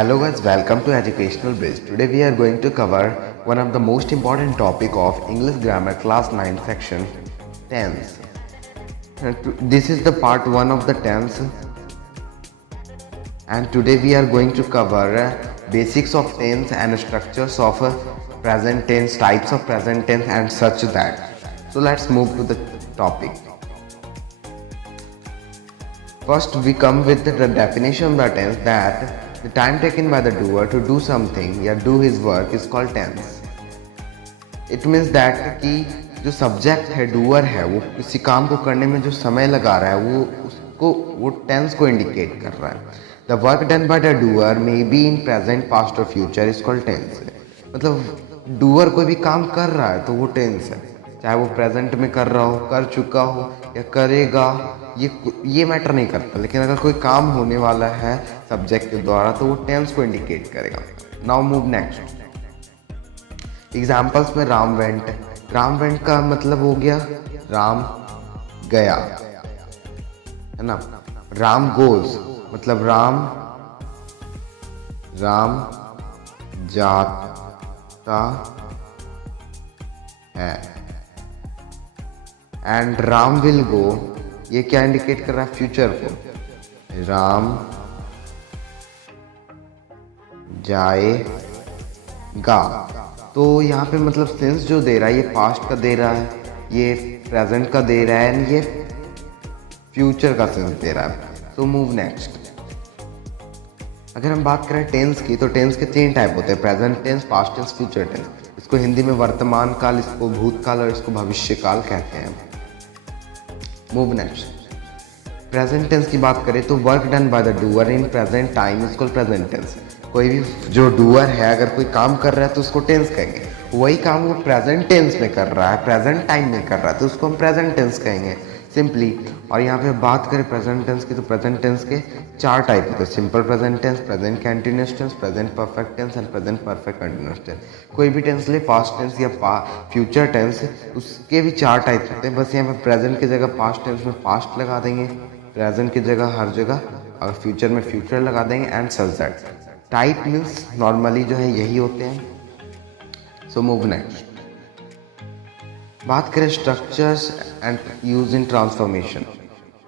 Hello guys, welcome to Educational Bridge. Today we are going to cover one of the most important topic of English Grammar Class 9 section, tense. This is the part 1 of the tense, and today we are going to cover basics of tense and structures of present tense, types of present tense and such that. So let's move to the topic. First we come with the definition of the tense, that the time taken by the doer to do something या do his work is called tense. It means that कि जो subject है, doer है, वो किसी काम को करने में जो समय लगा रहा है वो टेंस को इंडिकेट कर रहा है. The work done by the doer may be in present past और फ्यूचर इज कॉल्ड टेंस. मतलब डूअर कोई भी काम कर रहा है तो वो टेंस है, चाहे वो प्रेजेंट में कर रहा हो, कर चुका हो या करेगा, ये मैटर नहीं करता. लेकिन अगर कोई काम होने वाला है सब्जेक्ट के द्वारा तो वो टेंस को इंडिकेट करेगा. Now move next. एग्जाम्पल्स में राम वेंट का मतलब हो गया राम गया, है ना. राम गोज मतलब राम जाता है. एंड राम विल गो, ये क्या इंडिकेट कर रहा है, फ्यूचर को. राम जाएगा, तो यहाँ पे मतलब सेंस जो दे रहा है ये पास्ट का दे रहा है, ये प्रेजेंट का दे रहा है, एंड ये फ्यूचर का सेंस दे रहा है. So move next. अगर हम बात करें टेंस की, तो टेंस के 3 टाइप होते हैं, present tense, past tense, future tense. इसको हिंदी में वर्तमान काल, इसको भूतकाल और इसको भविष्य काल कहते हैं. Move next. प्रेजेंट टेंस की बात करें तो work done by the doer in present time is called present tense. कोई भी जो डूअर है अगर कोई काम कर रहा है तो उसको टेंस कहेंगे. वही काम वो प्रेजेंट टेंस में कर रहा है, प्रेजेंट टाइम में कर रहा है, तो उसको हम प्रेजेंट टेंस कहेंगे सिंपली. और यहाँ पे बात करें प्रेजेंट टेंस की, तो प्रेजेंट टेंस के 4 टाइप होते हैं, simple present tense, present continuous tense, present perfect tense and present perfect continuous tense. कोई भी टेंस ले, पास्ट टेंस या फ्यूचर टेंस, उसके भी 4 टाइप होते हैं. बस यहाँ पे प्रेजेंट की जगह पास्ट टेंस में पास्ट लगा देंगे, प्रेजेंट की जगह हर जगह अगर फ्यूचर में फ्यूचर लगा देंगे, and such that. Type means normally जो है यही होते हैं. So move next. बात करें structures and use in transformation.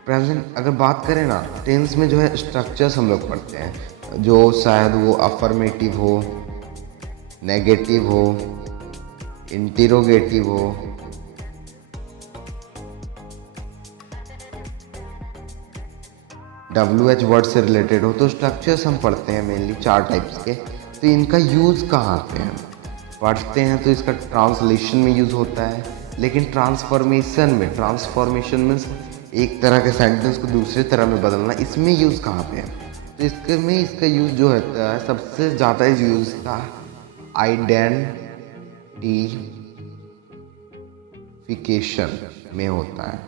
Present अगर बात करें ना, टेंस में जो है स्ट्रक्चर्स हम लोग पढ़ते हैं, जो शायद वो अफर्मेटिव हो, नेगेटिव हो, इंटरोगेटिव हो, WH वर्ड से रिलेटेड हो, तो स्ट्रक्चर्स हम पढ़ते हैं मेनली 4 टाइप्स के. तो इनका यूज़ कहाँ पे हम पढ़ते हैं, तो इसका ट्रांसलेशन में यूज़ होता है, लेकिन ट्रांसफॉर्मेशन मीन्स एक तरह के सेंटेंस को दूसरे तरह में बदलना, इसमें यूज़ कहाँ पे है. तो इसका यूज़ जो होता है सबसे ज़्यादा यूज़ का आइडेंटिफिकेशन में होता है.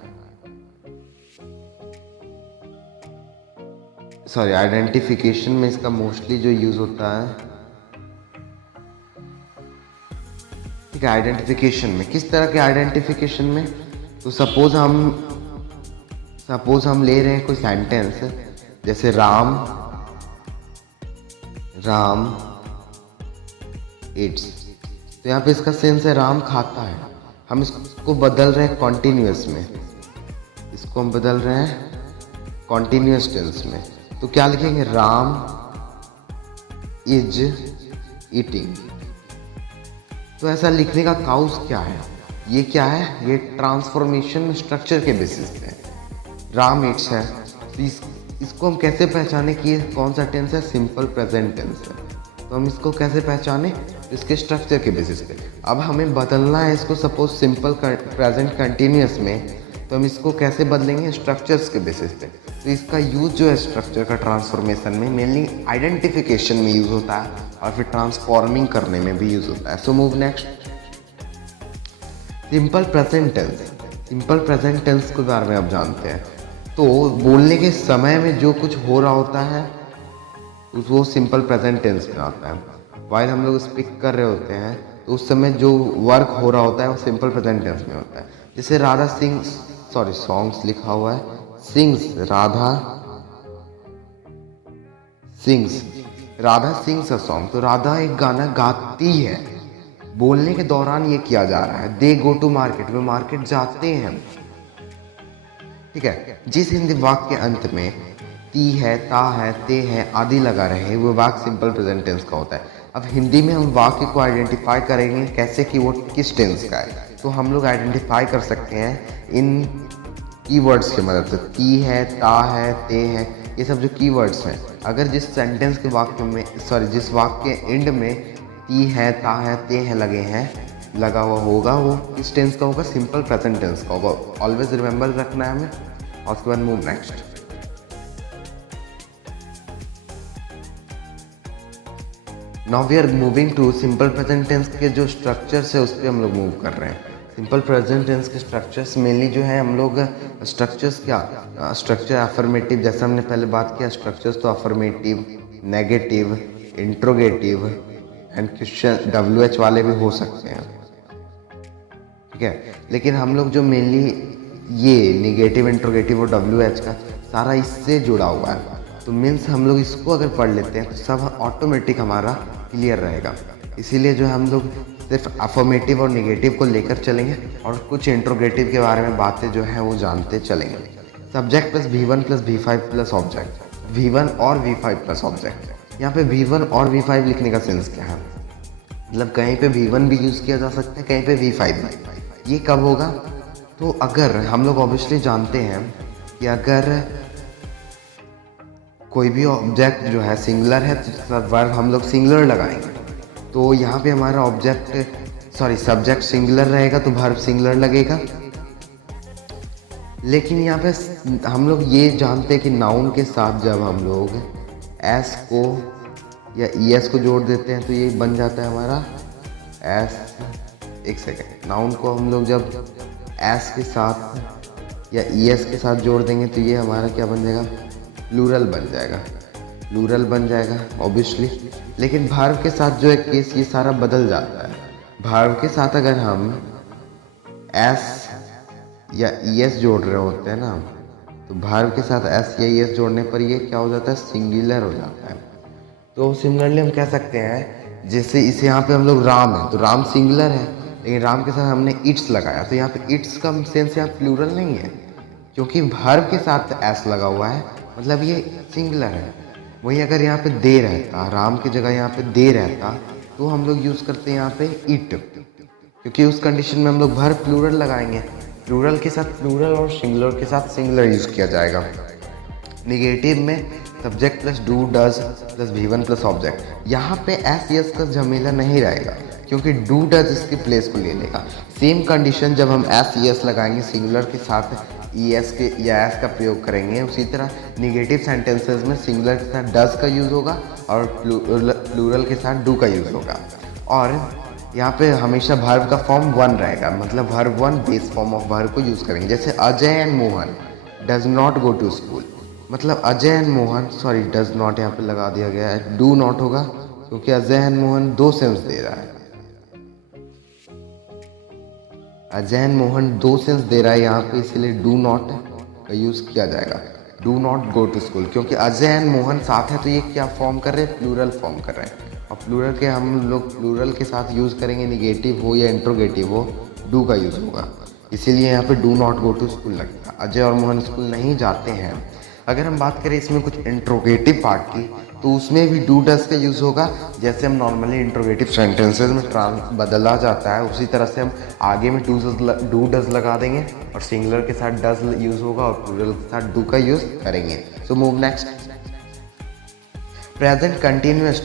आइडेंटिफिकेशन में इसका मोस्टली जो यूज़ होता है. ठीक है, आइडेंटिफिकेशन में किस तरह के आइडेंटिफिकेशन में, तो सपोज हम ले रहे हैं कोई सेंटेंस, जैसे राम इट्स, तो यहाँ पे इसका सेंस है राम खाता है. हम इसको बदल रहे हैं कॉन्टिन्यूअस में, इसको हम बदल रहे हैं कॉन्टिन्यूअस टेंस में, तो क्या लिखेंगे, राम इज ईटिंग. तो ऐसा लिखने का काउस क्या है, ये क्या है, ये ट्रांसफॉर्मेशन स्ट्रक्चर के बेसिस पे है. राम इट्स है, तो इसको हम कैसे पहचाने कि ये कौन सा टेंस है, सिंपल प्रेजेंट टेंस है. तो हम इसको कैसे पहचाने, इसके स्ट्रक्चर के बेसिस पे. अब हमें बदलना है इसको सपोज सिंपल प्रेजेंट कंटिन्यूअस में, तो हम इसको कैसे बदलेंगे, स्ट्रक्चर्स के बेसिस पे. तो इसका यूज जो है स्ट्रक्चर का ट्रांसफॉर्मेशन में मेनली आइडेंटिफिकेशन में यूज़ होता है, और फिर ट्रांसफॉर्मिंग करने में भी यूज़ होता है. So move next. Simple present tense के बारे में आप जानते हैं. तो बोलने के समय में जो कुछ हो रहा होता है वो सिंपल प्रेजेंट टेंस में आता है. वाइल हम लोग स्पीक कर रहे होते हैं तो उस समय जो वर्क हो रहा होता है वो सिंपल प्रेजेंट टेंस में होता है. जैसे राधा सिंह सॉन्ग्स लिखा हुआ है, sings, Radha sings, Radha sings a song, तो राधा एक गाना गाती है, बोलने के दौरान ये किया जा रहा है। दे गो टू मार्केट, वे मार्केट जाते हैं। ठीक है, जिस हिंदी वाक्य के अंत में ती है, ता है, ते है आदि लगा रहे हैं, वो वाक्य सिंपल प्रेजेंट टेंस का होता है। अब हिंदी में हम वाक्य को आइडेंटिफाई करेंगे कैसे कि वो किस टेंस का है, तो हम लोग आइडेंटिफाई कर सकते हैं इन कीवर्ड्स की मदद से। ती है, ता है, ते है, ये सब जो कीवर्ड्स हैं, अगर जिस सेंटेंस के वाक्य में जिस वाक्य के एंड में ती है, ता है, ते है लगा हुआ होगा, वो किस टेंस का होगा, सिंपल प्रेजेंट टेंस का होगा। ऑलवेज रिमेंबर रखना है हमें। और उसके बाद move next. Now we are moving to simple present tense के जो स्ट्रक्चर्स है उस पर हम लोग मूव कर रहे हैं। सिंपल प्रेजेंट टेंस के स्ट्रक्चर्स मेनली जो है हम लोग स्ट्रक्चर्स क्या, स्ट्रक्चर अफर्मेटिव, जैसे हमने पहले बात किया स्ट्रक्चर्स, तो affirmative, negative, interrogative and question WH वाले भी हो सकते हैं। ठीक है, लेकिन हम लोग जो मेनली ये निगेटिव, इंट्रोगेटिव और WH का सारा इससे जुड़ा हुआ है, तो मीन्स हम लोग इसको अगर पढ़ लेते हैं तो सब ऑटोमेटिक हमारा क्लियर रहेगा। इसीलिए जो हम लोग सिर्फ अफर्मेटिव और निगेटिव को लेकर चलेंगे और कुछ इंट्रोगेटिव के बारे में बातें जो है वो जानते चलेंगे। Subject plus V1 plus V5 plus object, V1 और V5 प्लस ऑब्जेक्ट। यहाँ पे V1 और V5 लिखने का सेंस क्या है, मतलब कहीं पे V1 भी यूज़ किया जा सकता है, कहीं पे V5 भी। ये कब होगा, तो अगर हम लोग ऑब्वियसली जानते हैं कि अगर कोई भी ऑब्जेक्ट जो है सिंगुलर है तो वर्ब हम लोग सिंगुलर लगाएंगे, तो यहाँ पे हमारा सब्जेक्ट सिंगुलर रहेगा तो वर्ब सिंगुलर लगेगा। लेकिन यहाँ पे हम लोग ये जानते हैं कि नाउन के साथ जब हम लोग एस को या ES को जोड़ देते हैं तो ये बन जाता है हमारा एस। एक सेकेंड, नाउन को हम लोग जब एस के साथ या ES के साथ जोड़ देंगे तो ये हमारा क्या बन जाएगा, प्लूरल बन जाएगा ऑब्वियसली। लेकिन वर्ब के साथ जो है केस ये सारा बदल जाता है। वर्ब के साथ अगर हम एस या ES जोड़ रहे होते हैं ना, तो वर्ब के साथ एस या ES जोड़ने पर ये क्या हो जाता है, सिंगुलर हो जाता है। तो सिमिलरली हम कह सकते हैं, जैसे इसे यहाँ पे हम लोग राम है तो राम सिंगुलर है, लेकिन राम के साथ हमने इट्स लगाया तो यहाँ पे इट्स का सेंस यहाँ प्लूरल नहीं है, क्योंकि वर्ब के साथ एस लगा हुआ है, मतलब ये सिंगुलर है। वहीं अगर यहाँ पे दे रहता, राम की जगह यहाँ पे दे रहता, तो हम लोग यूज़ करते हैं यहाँ पे इट, क्योंकि उस कंडीशन में हम लोग वर्ब प्लूरल लगाएंगे। प्लूरल के साथ प्लूरल और सिंगुलर के साथ सिंगुलर यूज़ किया जाएगा। निगेटिव में subject plus do does plus V1 plus object, यहाँ पे एस का झमेला नहीं रहेगा, क्योंकि डू डज इसकी प्लेस को ले लेगा। सेम कंडीशन जब हम एस लगाएंगे सिंगुलर के साथ ES के या एस का प्रयोग करेंगे, उसी तरह निगेटिव सेंटेंसेस में सिंगुलर के साथ डज का यूज़ होगा और प्लूरल के साथ डू का यूज़ होगा। और यहाँ पे हमेशा वर्ब का फॉर्म 1 रहेगा, मतलब verb 1 base form of verb को यूज़ करेंगे। जैसे Ajay and Mohan does not go to school, मतलब Ajay and Mohan, does not यहाँ पे लगा दिया गया है, डू नॉट होगा, क्योंकि अजय एंड मोहन दो सेंस दे रहा है। अजय एंड मोहन दो सेंस दे रहा है यहाँ पे, इसीलिए डू नॉट का यूज़ किया जाएगा। Do not go to school, क्योंकि अजय एंड मोहन साथ है तो ये क्या फॉर्म कर रहे हैं, प्लूरल फॉर्म कर रहे हैं। और प्लूरल के हम लोग प्लूरल के साथ यूज़ करेंगे, निगेटिव हो या इंट्रोगेटिव हो, डू का यूज़ होगा, इसीलिए यहाँ पे do not go to school लगेगा। अजय और मोहन स्कूल नहीं जाते हैं। अगर हम बात करें इसमें कुछ इंट्रोगेटिव पार्ट की, तो उसमें भी डू डज का यूज़ होगा। जैसे हम नॉर्मली इंट्रोगेटिव सेंटेंसेस में बदला जाता है, उसी तरह से हम आगे में डू डज लगा देंगे और सिंगुलर के साथ डज यूज़ होगा और प्लूरल के साथ डू का यूज़ करेंगे। So move next. Present continuous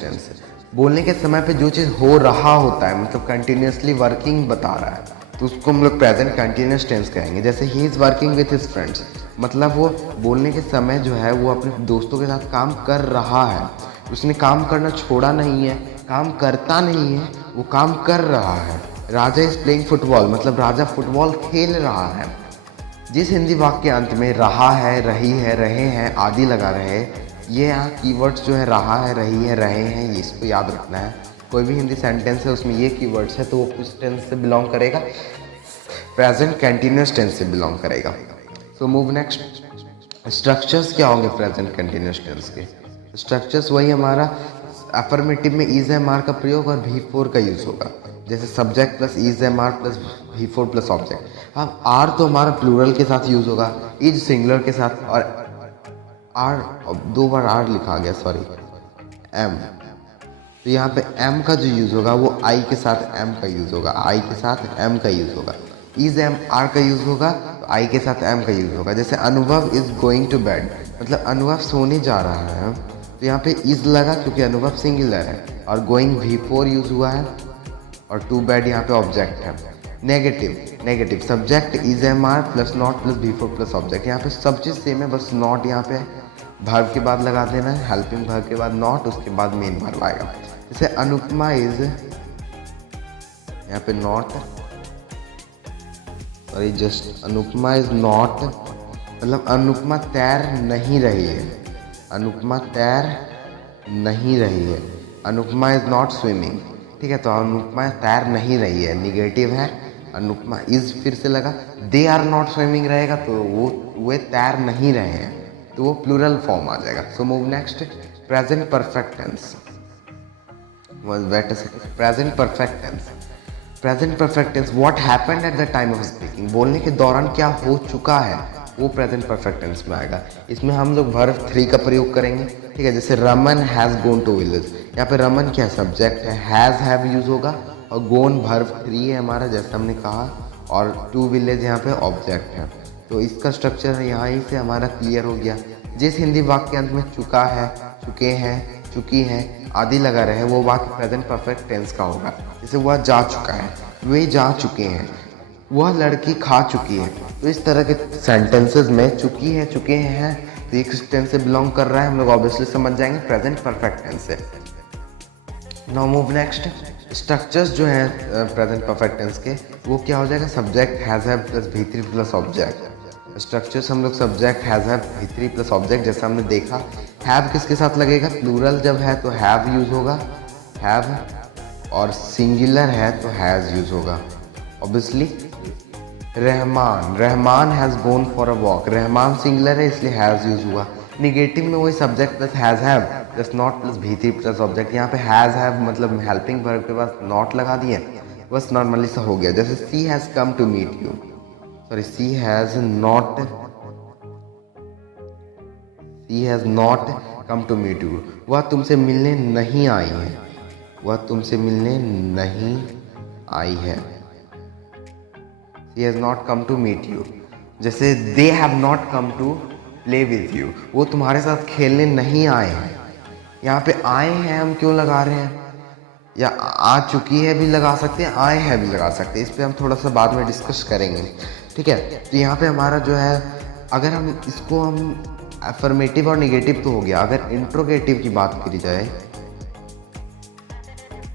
tense बोलने के समय पे जो चीज़ हो रहा होता है, मतलब कंटिन्यूसली वर्किंग बता रहा है, तो उसको हम लोग प्रेजेंट कंटिन्यूअस टेंस कहेंगे। जैसे he is working with his friends, मतलब वो बोलने के समय जो है वो अपने दोस्तों के साथ काम कर रहा है, उसने काम करना छोड़ा नहीं है, काम करता नहीं है, वो काम कर रहा है। राजा इज़ प्लेइंग फुटबॉल, मतलब राजा फुटबॉल खेल रहा है। जिस हिंदी वाक्य के अंत में रहा है, रही है, रहे हैं आदि लगा रहे हैं, ये यहाँ कीवर्ड्स जो है रहा है, रही है, रहे हैं, ये इसको याद रखना है। कोई भी हिंदी सेंटेंस है उसमें ये कीवर्ड्स है तो वो किस टेंस से बिलोंग करेगा, प्रेजेंट कंटिन्यूअस टेंस से बिलोंग करेगा। सो मूव नेक्स्ट। स्ट्रक्चर्स क्या होंगे प्रेजेंट कंटिन्यूअस टेंस के? स्ट्रक्चर्स वही हमारा अफर्मेटिव में इज एम आर का प्रयोग और V4 का यूज होगा, जैसे subject plus is am are plus V4 plus object. अब आर तो हमारा प्लूरल के साथ यूज होगा, इज सिंगुलर के साथ, और आर 2 बार आर लिखा गया, सॉरी, एम। तो यहाँ पे एम का जो यूज होगा वो आई के साथ एम का यूज होगा, आई के साथ एम का यूज होगा। इज एम आर का यूज होगा तो आई के साथ एम का यूज होगा। जैसे अनुभव इज गोइंग टू बेड, मतलब अनुभव सोने जा रहा है, तो यहाँ पे इज लगा क्योंकि अनुभव सिंगुलर है, और गोइंग V4 यूज हुआ है, और टू बेड यहाँ पे ऑब्जेक्ट है। Negative subject is am are plus not plus V4 plus object. यहाँ पे सब चीज़ सेम है, बस नॉट यहाँ पे वर्ब के बाद लगा देना है, हेल्पिंग वर्ब के बाद नॉट, उसके बाद मेन वर्ब आएगा। जैसे अनुपमा इज, यहाँ पे not, sorry just Anupama is not, मतलब अनुपमा तैर नहीं रही है, अनुपमा तैर नहीं रही है, अनुपमा इज नॉट स्विमिंग। ठीक है, तो अनुपमा तैर नहीं रही है, निगेटिव है, अनुपमा इज फिर से लगा, दे आर नॉट स्विमिंग रहेगा तो वे तैर नहीं रहे हैं, तो वो प्लूरल फॉर्म आ जाएगा। So move next, present perfect tense. Present perfect tense, present perfect tense, what happened at the time of speaking, बोलने के दौरान क्या हो चुका है, वो प्रेजेंट परफेक्ट टेंस में आएगा। इसमें हम लोग वर्ब 3 का प्रयोग करेंगे। ठीक है, जैसे Raman has gone to village, यहाँ पे रमन क्या सब्जेक्ट है, हैज़ हैव यूज होगा, और गोन वर्ब 3 है हमारा, जैसे हमने कहा, और टू विलेज यहाँ पे ऑब्जेक्ट है। तो इसका स्ट्रक्चर यहाँ ही से हमारा क्लियर हो गया। जिस हिंदी वाक्य अंत में चुका है, चुके हैं, चुकी हैं आदि लगा रहे, वो वाक्य प्रेजेंट परफेक्ट टेंस का होगा। जैसे वह जा चुका है, वे जा चुके हैं, वह लड़की खा चुकी है। तो इस तरह के सेंटेंसेस में चुकी है, चुके हैं, तो एक टेंस से बिलोंग कर रहा है, हम लोग ऑब्वियसली समझ जाएंगे प्रेजेंट परफेक्ट टेंस से। नाउ मूव नेक्स्ट, स्ट्रक्चर्स जो है प्रेजेंट परफेक्ट टेंस के, वो क्या हो जाएगा, subject has have plus V3 plus object. Structures हम लोग subject has have V3 plus object, जैसा हमने देखा। हैव किसके साथ लगेगा, प्लूरल जब है तो हैव यूज होगा, हैव, और सिंगुलर है तो हैज यूज होगा obviously. Rahman, Rahman has gone for a walk, Rahman singular है इसलिए हैज़ यूज हुआ। निगेटिव में वही subject plus has have plus not plus V3 plus object. यहाँ पे हैज़ हैव मतलब हेल्पिंग वर्ब के पास नॉट लगा दिए, बस नॉर्मली सा हो गया। जैसे she has come to meet you, sorry she has not come to meet you, वह तुमसे मिलने नहीं आई है, वह तुमसे मिलने नहीं आई है। He has not come to meet you। जैसे they have not come to play with you, वो तुम्हारे साथ खेलने नहीं आए हैं। यहाँ पे आए हैं हम क्यों लगा रहे हैं, या आ चुकी है भी लगा सकते हैं, आए हैं भी लगा सकते हैं, इस पर हम थोड़ा सा बाद में डिस्कस करेंगे। ठीक है, तो यहाँ पे हमारा जो है, अगर हम इसको हम अफर्मेटिव और निगेटिव तो हो गया, अगर इंट्रोगेटिव की बात करी जाए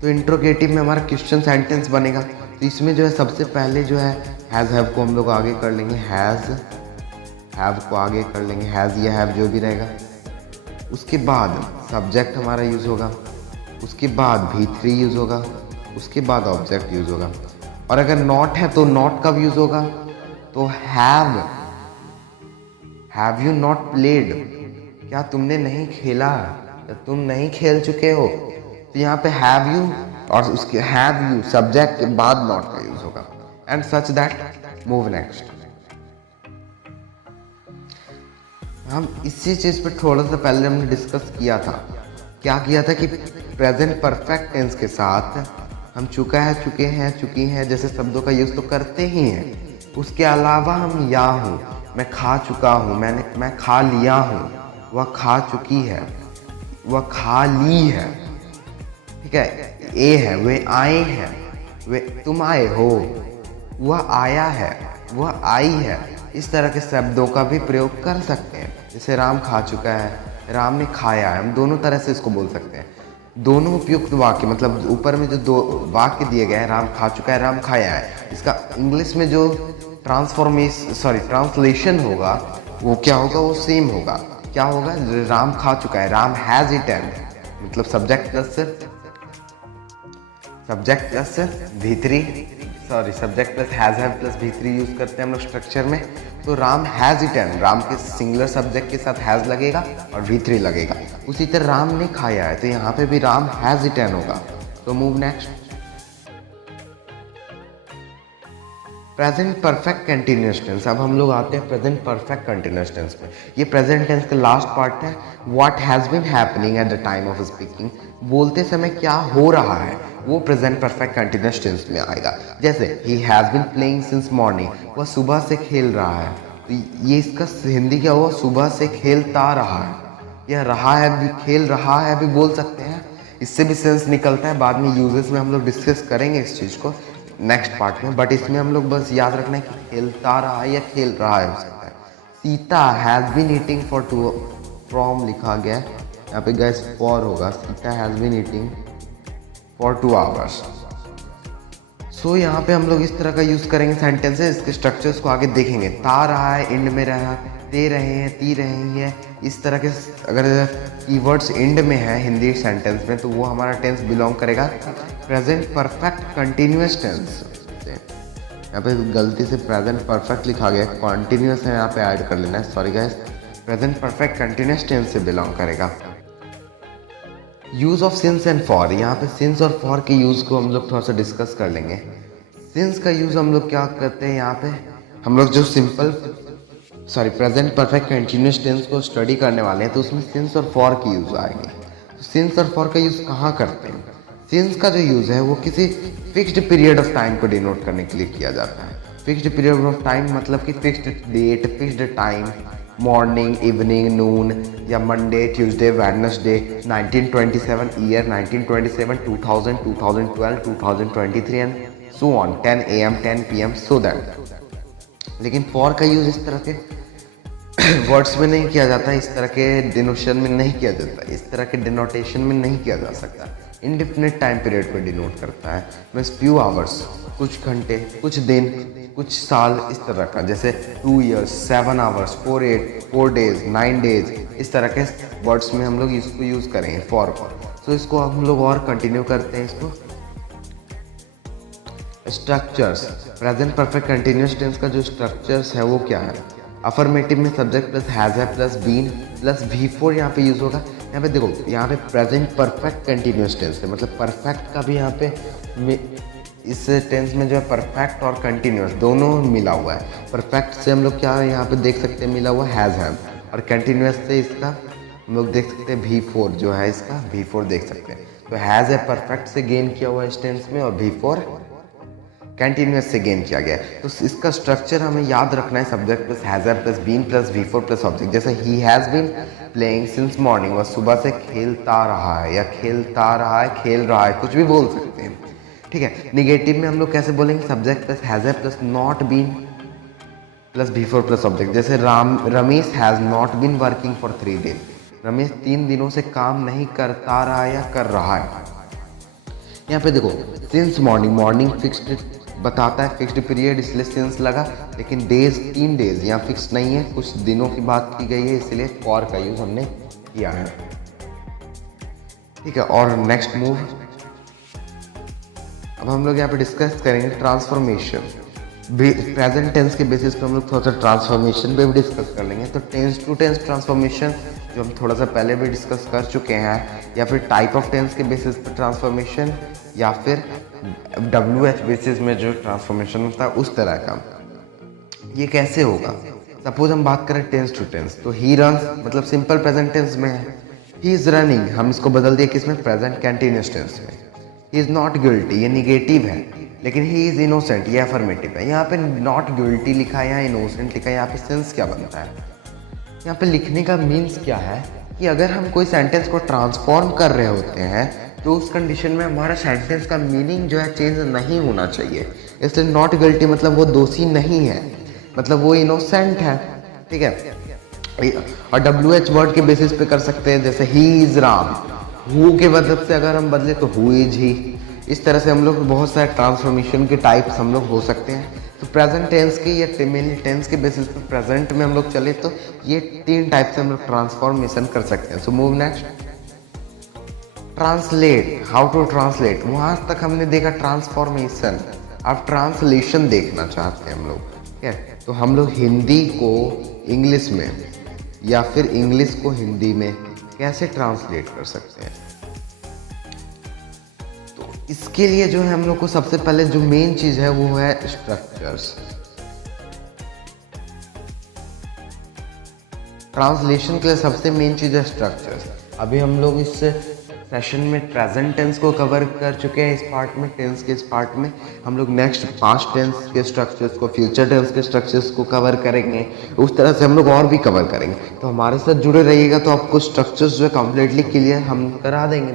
तो इंट्रोगेटिव में हमारा क्वेश्चन सेंटेंस बनेगा। तो इसमें जो है सबसे पहले जो है हैज़ हैव को हम लोग आगे कर लेंगे, हैज़ हैव को आगे कर लेंगे, हैज़ या हैव जो भी रहेगा। उसके बाद सब्जेक्ट हमारा यूज़ होगा, उसके बाद V3 यूज़ होगा, उसके बाद ऑब्जेक्ट यूज़ होगा। और अगर नॉट है तो नॉट कब यूज़ होगा, तो हैव यू नॉट प्लेड, क्या तुमने नहीं खेला, या तुम नहीं खेल चुके हो। तो यहाँ पे हैव यू और उसके हैव यू सब्जेक्ट के बाद नॉट का यूज होगा, and such that. Move next, हम इसी चीज पे थोड़ा सा पहले हमने डिस्कस किया था। क्या किया था कि प्रेजेंट परफेक्ट टेंस के साथ हम चुका है, चुके हैं, चुकी हैं जैसे शब्दों का यूज तो करते ही हैं। उसके अलावा हम या हूँ, मैं खा चुका हूँ, मैं खा लिया हूँ, वह खा चुकी है, वह खा ली है। ठीक है, ए है, वे आए हैं, वे तुम आए हो, वह आया है, वह आई है। इस तरह के शब्दों का भी प्रयोग कर सकते हैं। जैसे राम खा चुका है, राम ने खाया है, हम दोनों तरह से इसको बोल सकते हैं। दोनों उपयुक्त वाक्य, मतलब ऊपर में जो 2 वाक्य दिए गए हैं, राम खा चुका है, राम खाया है, इसका इंग्लिश में जो ट्रांसलेशन होगा वो क्या होगा, वो सेम होगा। क्या होगा, राम खा चुका है, राम हैज इटन, मतलब subject plus V3 subject plus has plus V3 use करते हैं हम लोग स्ट्रक्चर में। तो राम हैज़ ईटन, राम के सिंगुलर सब्जेक्ट के साथ हैज़ लगेगा और V3 लगेगा। उसी तरह राम ने खाया है तो यहाँ पे भी राम हैज़ ईटन होगा। तो move next. Present perfect continuous tense. अब हम लोग आते हैं प्रेजेंट परफेक्ट कंटिन्यूअस टेंस में। ये प्रेजेंट टेंस का लास्ट पार्ट है। What has been happening at the time of speaking, बोलते समय क्या हो रहा है वो प्रेजेंट परफेक्ट कंटिन्यूअस टेंस में आएगा। जैसे ही has been playing since morning, वह सुबह से खेल रहा है। तो ये इसका हिंदी क्या हुआ, सुबह से खेलता रहा है। यह रहा है भी, खेल रहा है भी बोल सकते हैं, इससे भी सेंस निकलता है। बाद में यूजेस में हम लोग डिस्कस करेंगे इस चीज़ को नेक्स्ट पार्ट में, बट इसमें हम लोग बस याद रखना है कि खेलता रहा है या खेल रहा है हो सकता है। Sita has been eating for 2 from लिखा गया है यहाँ पे गैस फॉर होगा। Sita has been eating for 2 hours. So यहाँ पे हम लोग इस तरह का यूज़ करेंगे सेंटेंसेस, इसके स्ट्रक्चर्स को आगे देखेंगे। ता रहा है एंड में रहा, दे रहे हैं, ती रही है। इस तरह के अगर कीवर्ड्स एंड में है हिंदी सेंटेंस में तो वो हमारा टेंस बिलोंग करेगा प्रेजेंट परफेक्ट कंटिन्यूअस टेंस। यहाँ पे गलती से प्रेजेंट परफेक्ट लिखा गया, कॉन्टिन्यूअस है यहाँ पे ऐड कर लेना है, sorry guys. Present perfect continuous tense से बिलोंग करेगा। Use of since and for, यहाँ पे सिंस और फॉर के यूज़ को हम लोग थोड़ा सा डिस्कस कर लेंगे। सिंस का यूज़ हम लोग क्या करते हैं, यहाँ पे हम लोग जो प्रेजेंट परफेक्ट कंटिन्यूअस टेंस को स्टडी करने वाले हैं तो उसमें सिंस और फॉर की यूज़ आएंगे। तो सिंस और फॉर का यूज़ कहाँ करते हैं? सिंस का जो यूज़ है वो किसी फिक्स्ड पीरियड ऑफ टाइम को डिनोट करने के लिए किया जाता है। फिक्स्ड पीरियड ऑफ टाइम मतलब कि fixed date, fixed time, morning, evening, noon या Monday, Tuesday, Wednesday, 1927 year, 1927, 2000, 2012, 2023 and so on, 10 AM, 10 PM, so that. लेकिन फॉर का यूज़ इस तरह के वर्ड्स में नहीं किया जाता, इस तरह के डिनोशन में नहीं किया जाता, इस तरह के डिनोटेशन में नहीं किया जा सकता। इंडिफिनिट टाइम पीरियड को डिनोट करता है, मीन्स फ्यू आवर्स, कुछ घंटे, कुछ दिन, कुछ साल, इस तरह का। जैसे 2 years, 7 hours, 4 days, 9 days, इस तरह के वर्ड्स में हम लोग इसको यूज़ करेंगे फॉर को। तो इसको हम लोग और कंटिन्यू करते हैं इसको। Structures, present perfect continuous tense का जो स्ट्रक्चर्स है वो क्या है? अफर्मेटिव में सब्जेक्ट प्लस हैज़ है प्लस बीन प्लस V4 यहाँ पे यूज़ होगा। यहाँ पे देखो, यहाँ पे प्रेजेंट परफेक्ट कंटिन्यूअस टेंस है, मतलब परफेक्ट का भी यहाँ पे इस टेंस में जो है परफेक्ट और कंटिन्यूअस दोनों मिला हुआ है। परफेक्ट से हम लोग क्या यहाँ पे देख सकते हैं मिला हुआ हैज़ है, और कंटिन्यूअस से इसका हम लोग देख सकते हैं V4 जो है, इसका V4 देख सकते हैं। तो हैज़ है परफेक्ट से गेन किया हुआ है इस टेंस में, और V4 कंटिन्यूअस से गेन किया गया है। तो इसका स्ट्रक्चर हमें याद रखना है, subject plus has plus been plus V4 plus object. जैसे ही has been playing since morning, वह सुबह से खेलता रहा है या खेलता रहा है, खेल रहा है, कुछ भी बोल सकते हैं, ठीक है। निगेटिव में हम लोग कैसे बोलेंगे? Subject plus has plus not been plus V4 plus object. जैसे Ramesh has not been working for 3 days, Ramesh 3 दिनों से काम नहीं करता रहा या कर रहा है। यहाँ पे देखो, सिंस मॉर्निंग, मॉर्निंग फिक्स्ड बताता है, फिक्स्ड पीरियड, इसलिए सिंस लगा। लेकिन डेज 3 days यहाँ फिक्स नहीं है, कुछ दिनों की बात की गई है, इसलिए फॉर का यूज़ हमने किया है, ठीक है। और नेक्स्ट मूव, अब हम लोग यहाँ पे डिस्कस करेंगे ट्रांसफॉर्मेशन। प्रेजेंट टेंस के बेसिस पे हम लोग थोड़ा सा ट्रांसफॉर्मेशन पे भी डिस्कस कर लेंगे। तो टेंस टू टेंस ट्रांसफॉर्मेशन जो हम थोड़ा सा पहले भी डिस्कस कर चुके हैं, या फिर टाइप ऑफ टेंस के बेसिस पे ट्रांसफॉर्मेशन, या फिर WH बेसिस में जो ट्रांसफॉर्मेशन होता है उस तरह का। ये कैसे होगा? सपोज हम बात करें टेंस टू टेंस, तो ही रन्स मतलब सिंपल प्रेजेंट टेंस में है, ही इज़ रनिंग, हम इसको बदल दिए किसमें? प्रेजेंट कंटिन्यूअस टेंस में। ही इज़ नॉट गिल्टी, ये निगेटिव है, लेकिन ही इज़ इनोसेंट, ये अफर्मेटिव है। यहाँ पे नॉट गिल्टी लिखा है, यहाँ इनोसेंट लिखा है, यहाँ पे सेंस क्या बनता है? यहाँ पे लिखने का मीन्स क्या है कि अगर हम कोई सेंटेंस को ट्रांसफॉर्म कर रहे होते हैं तो उस कंडीशन में हमारा सेंटेंस का मीनिंग जो है चेंज नहीं होना चाहिए। इसलिए नॉट गिल्टी मतलब वो दोषी नहीं है, मतलब वो इनोसेंट है, ठीक है। और WH वर्ड के बेसिस पे कर सकते हैं, जैसे ही इज़ राम, हु के मतलब से अगर हम बदले तो हु इज ही। इस तरह से हम लोग बहुत सारे ट्रांसफॉर्मेशन के टाइप्स हम लोग हो सकते हैं। तो प्रेजेंट टेंस के या मेनली टेंस के बेसिस पे प्रेजेंट में हम लोग चले तो ये 3 टाइप से हम लोग ट्रांसफॉर्मेशन कर सकते हैं। So move next, translate, how to translate. वहाँ तक हमने देखा ट्रांसफॉर्मेशन, अब ट्रांसलेशन देखना चाहते हैं हम लोग, ठीक है। तो हम लोग हिंदी को इंग्लिश में या फिर इंग्लिश को हिंदी में कैसे ट्रांसलेट कर सकते हैं। तो इसके लिए जो है हम लोग को सबसे पहले जो मेन चीज़ है वो है स्ट्रक्चर्स। ट्रांसलेशन के लिए सबसे मेन चीज़ है स्ट्रक्चर्स। अभी हम लोग इस सेशन में प्रेजेंट टेंस को कवर कर चुके हैं, इस पार्ट में, टेंस के इस पार्ट में। हम लोग नेक्स्ट पास्ट टेंस के स्ट्रक्चर्स को, फ्यूचर टेंस के स्ट्रक्चर्स को कवर करेंगे। उस तरह से हम लोग और भी कवर करेंगे। तो हमारे साथ जुड़े रहिएगा, तो आपको स्ट्रक्चर्स जो है कम्प्लीटली क्लियर हम करा देंगे।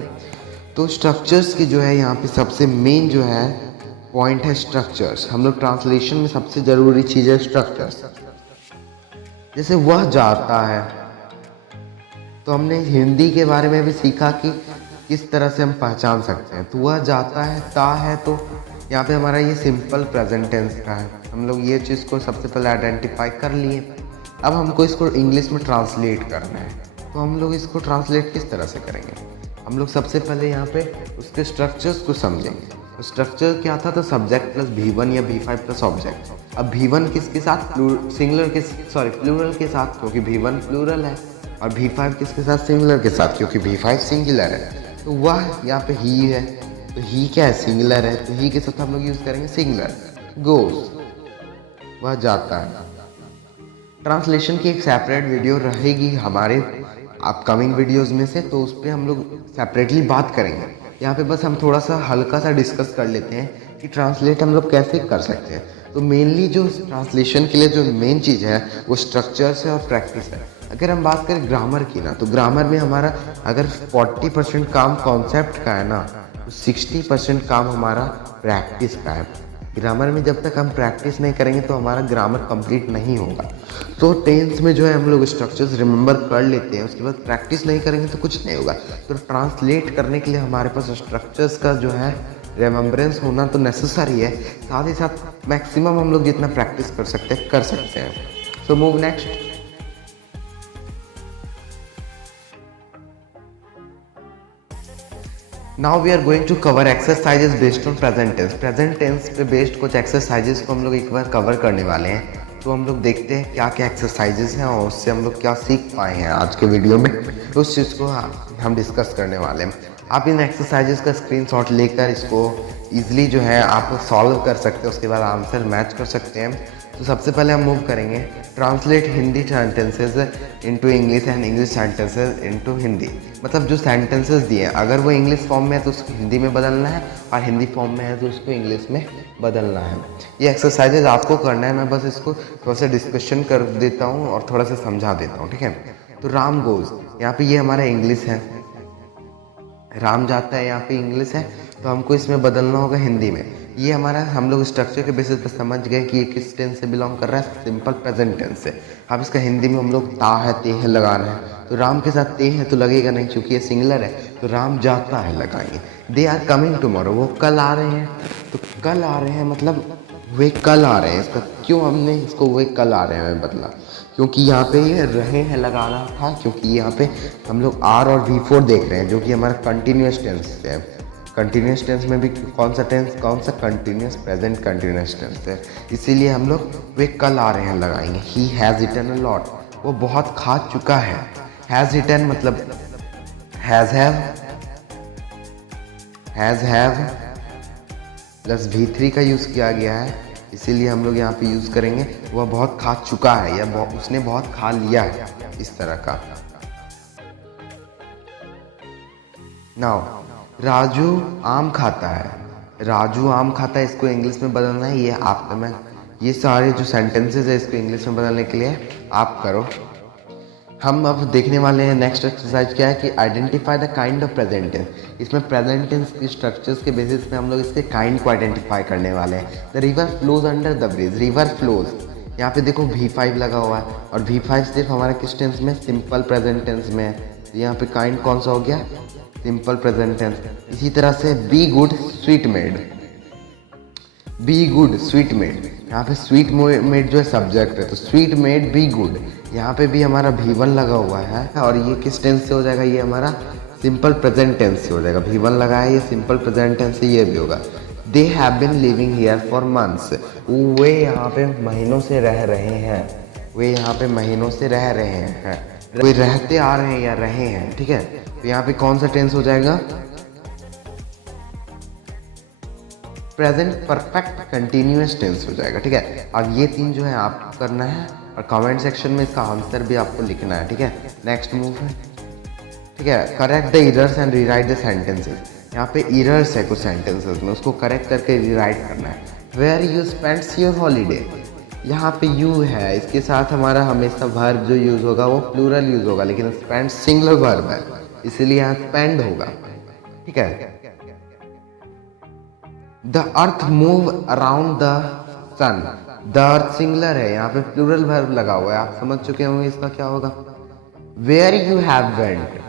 तो स्ट्रक्चर्स की जो है यहाँ पे सबसे मेन जो है पॉइंट है स्ट्रक्चर्स। हम लोग ट्रांसलेशन में सबसे ज़रूरी चीज़ है स्ट्रक्चर्स। जैसे वह जाता है, तो हमने हिंदी के बारे में भी सीखा कि किस तरह से हम पहचान सकते हैं। तो वह जाता है, ता है, तो यहाँ पे हमारा ये सिंपल प्रेजेंट टेंस का है। हम लोग ये चीज़ को सबसे पहले आइडेंटिफाई कर लिए। अब हमको इसको इंग्लिश में ट्रांसलेट करना है। तो हम लोग इसको ट्रांसलेट किस तरह से करेंगे? हम लोग सबसे पहले यहाँ पे उसके स्ट्रक्चर्स को समझेंगे। तो स्ट्रक्चर क्या था? तो सब्जेक्ट प्लस V1 या V5 प्लस ऑब्जेक्ट। अब V1 किसके साथ? प्लूरल के साथ, क्योंकि V1 प्लूरल है। और V5 किसके साथ? सिंगुलर के साथ, क्योंकि V5 सिंगुलर है। तो वह यहाँ पे ही है, तो ही क्या है? सिंगुलर है, तो ही के साथ हम लोग यूज़ करेंगे सिंगुलर। गोज, वह जाता है। ट्रांसलेशन की एक सेपरेट वीडियो रहेगी हमारे अपकमिंग वीडियोस में से, तो उस पर हम लोग सेपरेटली बात करेंगे। यहाँ पे बस हम थोड़ा सा हल्का सा डिस्कस कर लेते हैं कि ट्रांसलेट हम लोग कैसे कर सकते हैं। तो मेनली जो ट्रांसलेशन के लिए जो मेन चीज़ है वो स्ट्रक्चर्स है और प्रैक्टिस है। अगर हम बात करें ग्रामर की ना, तो ग्रामर में हमारा अगर 40% काम कॉन्सेप्ट का है ना, तो 60% काम हमारा प्रैक्टिस का है। ग्रामर में जब तक हम प्रैक्टिस नहीं करेंगे तो हमारा ग्रामर कंप्लीट नहीं होगा। तो टेंस में जो है हम लोग स्ट्रक्चर्स रिमेंबर कर लेते हैं, उसके बाद प्रैक्टिस नहीं करेंगे तो कुछ नहीं होगा। तो ट्रांसलेट करने के लिए हमारे पास स्ट्रक्चर्स का जो है रिमेम्बरेंस होना तो नेसेसरी है। साथ ही साथ मैक्सिमम हम लोग जितना प्रैक्टिस कर सकते हैं। So move next. Now we are going to cover exercises based on present tense. Present tense पे बेस्ड कुछ एक्सरसाइजेस को हम लोग एक बार कवर करने वाले हैं। तो हम लोग देखते हैं क्या क्या एक्सरसाइजेस हैं और उससे हम लोग क्या सीख पाए हैं आज के वीडियो में, तो उस चीज़ को हम डिस्कस करने वाले हैं। आप इन एक्सरसाइजेस का स्क्रीनशॉट लेकर इसको ईजिली जो है आप सॉल्व कर सकते हैं, उसके बाद आंसर मैच कर सकते हैं। तो सबसे पहले हम मूव करेंगे translate Hindi sentences into English and English sentences into Hindi. मतलब जो सेंटेंसेस दिए हैं अगर वो इंग्लिश फॉर्म में है तो उसको हिंदी में बदलना है, और हिंदी फॉर्म में है तो उसको इंग्लिश में बदलना है। ये एक्सरसाइजेज आपको करना है, मैं बस इसको थोड़ा सा डिस्कशन कर देता हूँ और थोड़ा सा समझा देता हूँ, ठीक है। तो राम गोज, यहाँ पे ये हमारा इंग्लिश है, राम जाता है यहाँ पे इंग्लिश है, तो हमको इसमें बदलना होगा हिंदी में। ये हमारा हम लोग स्ट्रक्चर के बेसिस पे समझ गए कि ये किस टेंस से बिलोंग कर रहा है, सिंपल प्रेजेंट टेंस से। अब इसका हिंदी में हम लोग ता है ते है लगाना है, तो राम के साथ ते है तो लगेगा नहीं क्योंकि ये सिंगुलर है, तो राम जाता है लगाएंगे। दे आर कमिंग टुमारो, वो कल आ रहे हैं, तो कल आ रहे हैं मतलब वे कल आ रहे हैं। इसका क्यों हमने इसको वे कल आ रहे हैं बदला, क्योंकि यहाँ पे ये रहे हैं लगाना था, क्योंकि यहाँ पे हम लोग आर और V4 देख रहे हैं जो कि हमारा कंटिन्यूस टेंस है। कंटिन्यूस टेंस में भी कौन सा कंटिन्यूस प्रेजेंट कंटिन्यूस टेंस है, इसीलिए हम लोग वे कल आ रहे हैं लगाएंगे। He has eaten a lot, वो बहुत खा चुका है। हैज़ इटन मतलब हैज़ हैव प्लस V3 का यूज़ किया गया है, इसीलिए हम लोग यहाँ पे यूज़ करेंगे वह बहुत खा चुका है या उसने बहुत खा लिया है, इस तरह का। नाउ राजू आम खाता है, राजू आम खाता है, इसको इंग्लिश में बदलना है। ये आपका मैं ये सारे जो सेंटेंसेस है इसको इंग्लिश में बदलने के लिए आप करो। हम अब देखने वाले हैं नेक्स्ट एक्सरसाइज क्या है कि identify the kind of present tense. इसमें प्रेजेंट टेंस की स्ट्रक्चर्स के बेसिस पे हम लोग इसके काइंड को आइडेंटिफाई करने वाले हैं। The river flows under the bridge, river flows, यहाँ पे देखो V5 लगा हुआ है, और V5 सिर्फ हमारा किस टेंस में? सिंपल प्रेजेंट टेंस में है। तो यहाँ पे काइंड कौन सा हो गया? Simple present tense. इसी तरह से be good sweet maid, be good sweet maid, यहाँ पे स्वीट मेड जो है सब्जेक्ट है, तो स्वीट मेड बी गुड, यहाँ पे भी हमारा V1 लगा हुआ है, और ये किस टेंस से हो जाएगा? ये हमारा सिंपल प्रेजेंट टेंस से हो जाएगा। V1 लगा है, ये सिंपल प्रेजेंट टेंस से ये भी होगा। They have been living here for months, वे यहाँ पे महीनों से रह रहे हैं, वे यहाँ पे महीनों से रह रहे हैं, वे रहते आ रहे हैं या रहे हैं, ठीक है। तो यहाँ पे कौन सा टेंस हो जाएगा, प्रेजेंट परफेक्ट कंटिन्यूअस टेंस हो जाएगा, ठीक है। और ये तीन जो है आपको करना है और कमेंट सेक्शन में इसका आंसर भी आपको लिखना है, ठीक है। नेक्स्ट मूव है, ठीक है, correct the errors and rewrite the sentences. यहाँ पे एरर्स है कुछ सेंटेंसेस में, उसको करेक्ट करके रीराइट करना है। Where you spends your holiday, यहाँ पे यू है, इसके साथ हमारा हमेशा वर्ब जो यूज होगा वो प्लूरल यूज होगा, लेकिन स्पेंड सिंगुलर वर्ब है, इसीलिए यहाँ स्पेंड होगा, ठीक है। The earth move around the sun, the earth singular है, यहाँ पे प्लूरल वर्ब लगा हुआ है, आप समझ चुके होंगे इसका क्या होगा। Where you have went,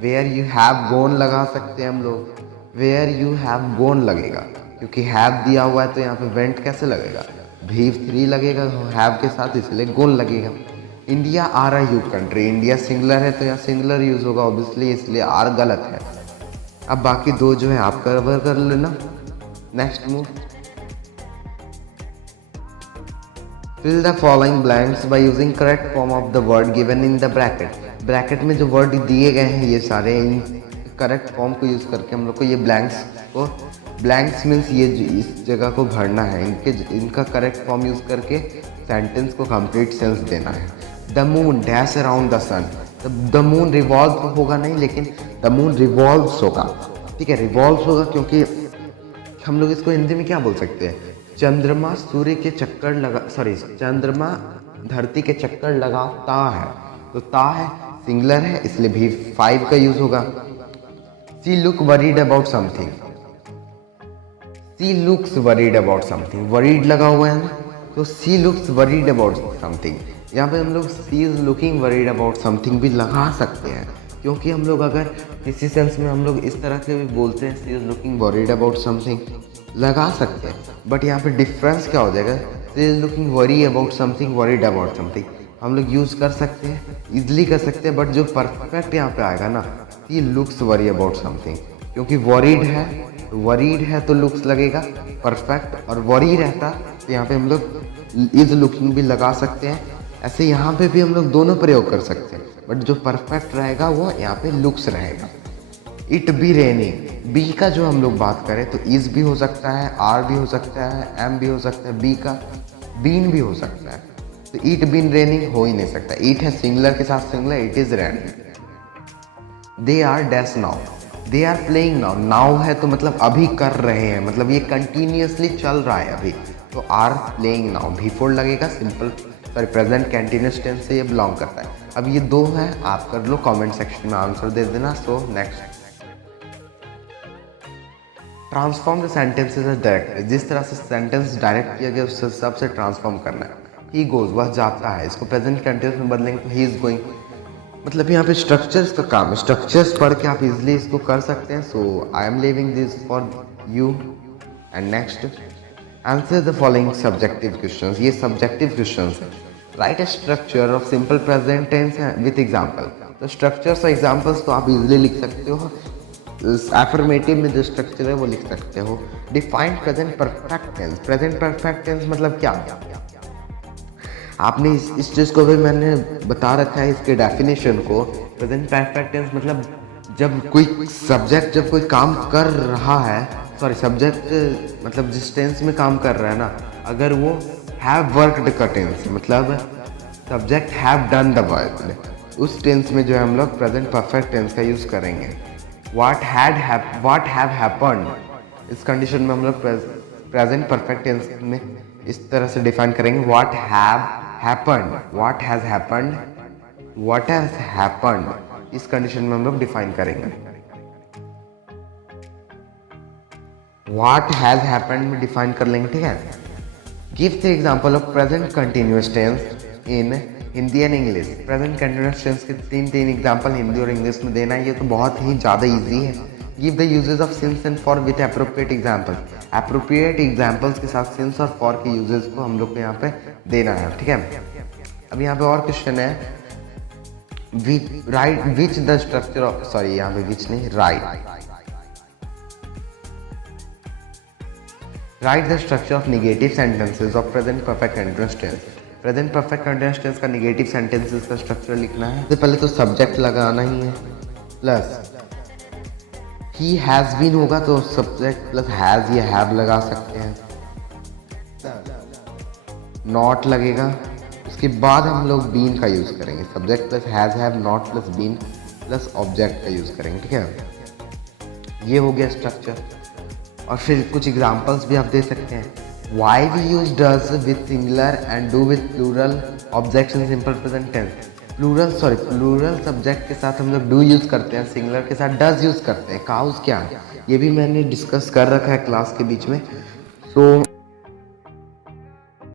where you have gone लगा सकते हैं हम लोग, वेयर यू हैव गोन लगेगा क्योंकि हैव दिया हुआ है, तो यहाँ पे वेंट कैसे लगेगा, V3 लगेगा हैव के साथ, इसलिए गोन लगेगा। India are a you country, India singular है तो यहाँ सिंगुलर यूज होगा ऑब्वियसली, इसलिए आर गलत है। अब बाकी दो जो है आप कवर कर लेना। Next move, fill the following blanks by using correct form of the word given in the bracket. Bracket में जो वर्ड दिए गए हैं ये सारे, इन करेक्ट फॉर्म को यूज करके हम लोग को ये ब्लैंक्स को, ब्लैंक्स मीन्स ये इस जगह को भरना है, इनका करेक्ट फॉर्म यूज करके सेंटेंस को कंप्लीट सेंस देना है। The moon dash around the sun, the moon revolve होगा नहीं, लेकिन द मून रिवॉल्व्स होगा, ठीक है, रिवॉल्व्स होगा क्योंकि हम लोग इसको हिंदी में क्या बोल सकते हैं, चंद्रमा सूर्य के चक्कर लगा, सॉरी चंद्रमा धरती के चक्कर लगाता है, तो ता है सिंगुलर है इसलिए V5 का यूज होगा। She look worried about something, she looks worried about something, worried लगा हुआ है ना, तो she looks worried about something, यहाँ पे हम लोग she is looking worried about something भी लगा सकते हैं, क्योंकि हम लोग अगर किसी सेंस में हम लोग इस तरह से भी बोलते हैं, she is looking worried about something लगा सकते हैं, बट यहाँ पे डिफरेंस क्या हो जाएगा, she is looking worry about something, worried about something हम लोग यूज कर सकते हैं, इजिली कर सकते हैं, बट जो परफेक्ट यहाँ पे आएगा ना, सी लुक्स वरी अबाउट समथिंग, क्योंकि वरीड है तो लुक्स लगेगा परफेक्ट, और वरी रहता तो यहाँ पे हम लोग इज लुकिंग भी लगा सकते हैं। ऐसे यहाँ पे भी हम लोग दोनों प्रयोग कर सकते हैं, बट जो परफेक्ट रहेगा वो यहाँ पे लुक्स रहेगा। इट बी रेनिंग, बी का जो हम लोग बात करें तो इज भी हो सकता है, आर भी हो सकता है, एम भी हो सकता है, बी का बीन भी हो सकता है, तो इट बीन रेनिंग हो ही नहीं सकता, इट है सिंगुलर के साथ singular, it is raining. They are dash now, they are playing now, now है तो मतलब अभी कर रहे हैं, मतलब ये कंटिन्यूसली चल रहा है अभी, तो आर प्लेइंग नाउ V4 लगेगा, simple sorry present continuous tense से ये बिलोंग करता है। अब ये दो है, आप कर लो कमेंट सेक्शन में आंसर दे देना। So next, transform the sentences as direct, जिस तरह से सेंटेंस डायरेक्ट किया गया उस हिसाब से ट्रांसफॉर्म करना है। ही गोज, वह जाता है, इसको प्रेजेंट कंटिन्यूस में बदलेंगे तो ही इज गोइंग, मतलब यहाँ पे स्ट्रक्चर्स का काम है, स्ट्रक्चर्स पढ़ के आप इजिली इसको कर सकते हैं। So I am living this for you. And next, answer the following subjective questions, ये सब्जेक्टिव क्वेश्चंस है। Write a structure of simple present tense with example, तो स्ट्रक्चर्स और एग्जांपल्स तो आप इजिली लिख सकते हो, एफर्मेटिव में जो स्ट्रक्चर है वो लिख सकते हो। Define present perfect tense, present perfect tense मतलब क्या, आपने इस चीज़ को भी मैंने बता रखा है, इसके डेफिनेशन को। प्रेजेंट परफेक्ट टेंस मतलब जब कोई सब्जेक्ट जब कोई काम कर रहा है, सॉरी सब्जेक्ट मतलब जिस टेंस में काम कर रहा है ना, अगर वो हैव वर्कड का टेंस, मतलब subject have done the work, उस टेंस में जो है हम लोग प्रेजेंट परफेक्ट टेंस का यूज़ करेंगे। व्हाट हैव हैपेंड, इस कंडीशन में हम लोग प्रेजेंट परफेक्ट टेंस में इस तरह से डिफाइन करेंगे। What have happened, what has happened, what has happened, इस कंडीशन में हम लोग डिफाइन करेंगे। व्हाट हैज हैपेंड में डिफाइन कर लेंगे, ठीक है। Give the example of present continuous tense in Hindi and English, present continuous tense के तीन एग्जांपल हिंदी और इंग्लिश में देना है, ये तो बहुत ही ज़्यादा ईजी है। Give the uses of since and for with appropriate example, appropriate examples के साथ सिंस और फॉर के यूजेस को हम लोग को यहाँ पे देना है, ठीक है। अब यहाँ पे और क्वेश्चन है, write which the structure of, sorry यहाँ पे विच नहीं, write write the structure of negative sentences of present perfect continuous tense. Present perfect continuous tense का नेगेटिव सेंटेंसेस का स्ट्रक्चर लिखना है। सबसे पहले तो सब्जेक्ट लगाना ही है, प्लस ही हैज़ बीन होगा तो सब्जेक्ट प्लस हैज़ या हैव लगा सकते हैं, नॉट लगेगा, उसके बाद हम लोग बीन का यूज़ करेंगे। Subject plus has have not plus been plus object का यूज़ करेंगे, ठीक है। ये हो गया स्ट्रक्चर। और फिर कुछ एग्जांपल्स भी आप दे सकते हैं। Why we use does with singular and do with plural objects in simple present tense. Plural subject के साथ हम लोग डू यूज़ करते हैं, सिंगुलर के साथ डज यूज़ करते हैं। काउज क्या है ये भी मैंने डिस्कस कर रखा है क्लास के बीच में। सो